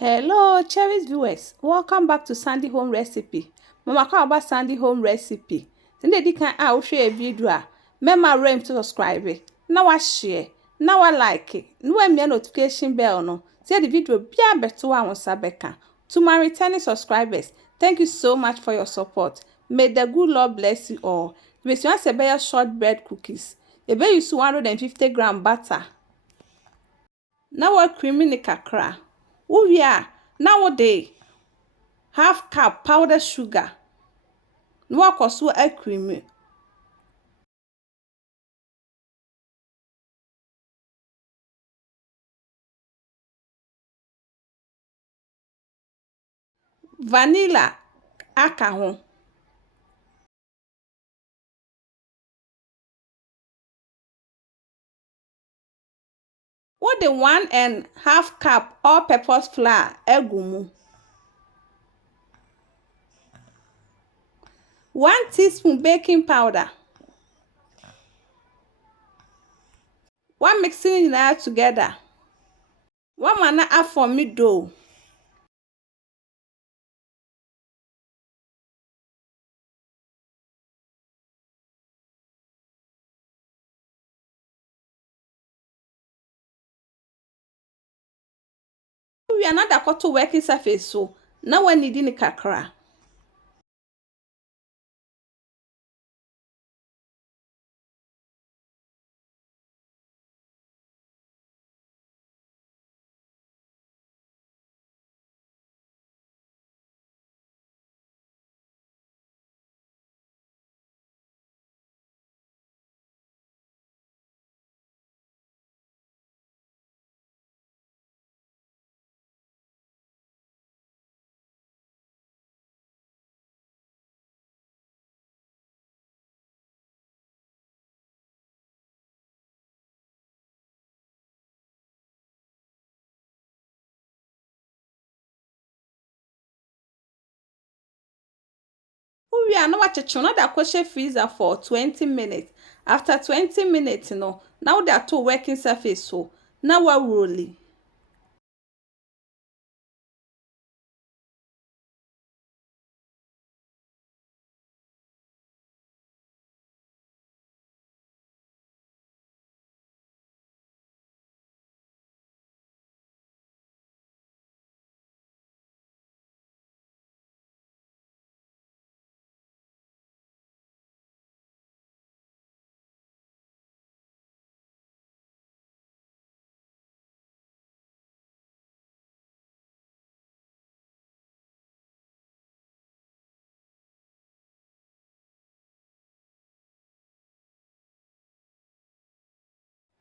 Hello, cherished viewers. Welcome back to Sandy Home Recipe. Mama call about Sandy Home Recipe. Today, you can share a video. Remember to subscribe. Now I share. Now I like it. No me notification bell no. See the video be a better one on Sabeka. To my returning subscribers, thank you so much for your support. May the good Lord bless you all. You want to buy shortbread cookies. You better use 150-gram butter. Now what creamy ni kakra. Nowadays, half cup powdered sugar. No akoso a creamy. Vanilla aka ho. What the 1.5 cup all-purpose flour egumu. 1 teaspoon baking powder. 1 mixing it together. 1 mana afọ mi dough. We are not a working surface so now we need in kakra. We are now watching that question freezer for 20 minutes. After 20 minutes, now they are two working surface so now we're rolling.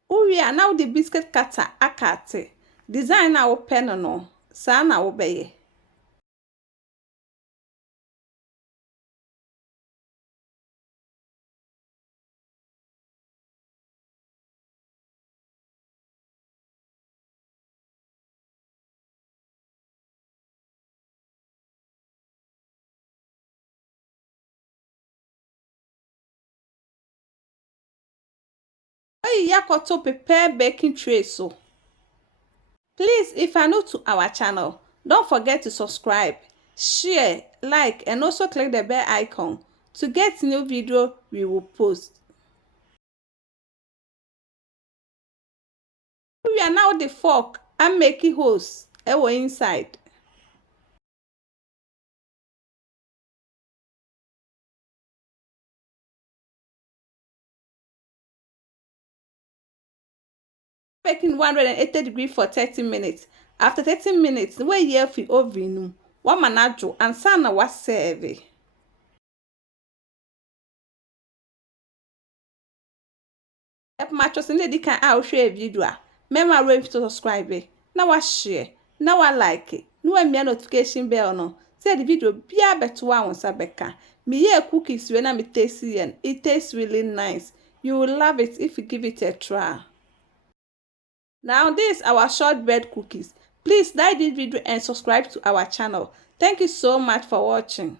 We are now the biscuit cutter akate. Design our pen no. Sana obeye. To prepare baking tray so. Please, if you are new to our channel, don't forget to subscribe, share, like, and also click the bell icon to get new video we will post. We are now the fork and making holes inside. Baking 180 degrees for 30 minutes. After 30 minutes, we here for oven. One manajo and sana was serve. If mattress in the can I'll share video. Remember to subscribe. Now I share. Now I like it. No me notification bell no. Say the video be a better one on Sabeka. Me here cookies when I'm tasty and it tastes really nice. You will love it if you give it a try. Now this is our shortbread cookies. Please like this video and subscribe to our channel. Thank you so much for watching.